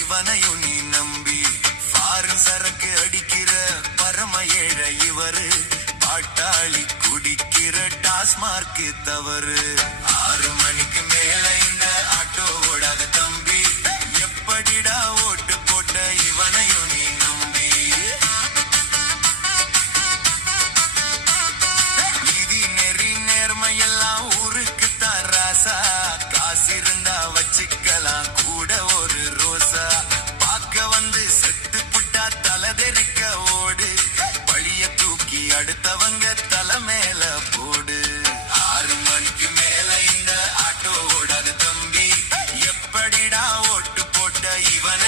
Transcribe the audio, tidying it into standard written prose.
இவனையும் நீ நம்பி ஃபாரின் சரக்கு அடிக்கிற பரம ஏழை இவரு பாட்டாளி குடிக்கிற டாஸ்மார்க் தவறு 6 மணிக்கு மேல இந்த ஆட்டோ ஓடாத தம்பி எப்படிடா ஓட்டு போட்ட இவனையும் நீ நம்பி நிதி நெறி நேர்மையெல்லாம் ஊருக்கு தான் ராசா காசு இருந்தா வச்சுக்கலாம் கூட ஒரு ரோசா பார்க்க வந்து செத்து புட்டா தலதெறிக்க ஓடு பழிய தூக்கி அடுத்தவங்க தலை மேல போடு 6 மணிக்கு மேல இந்த ஆட்டோ ஓடாத தம்பி எப்படிடா ஓட்டு போட்ட இவன்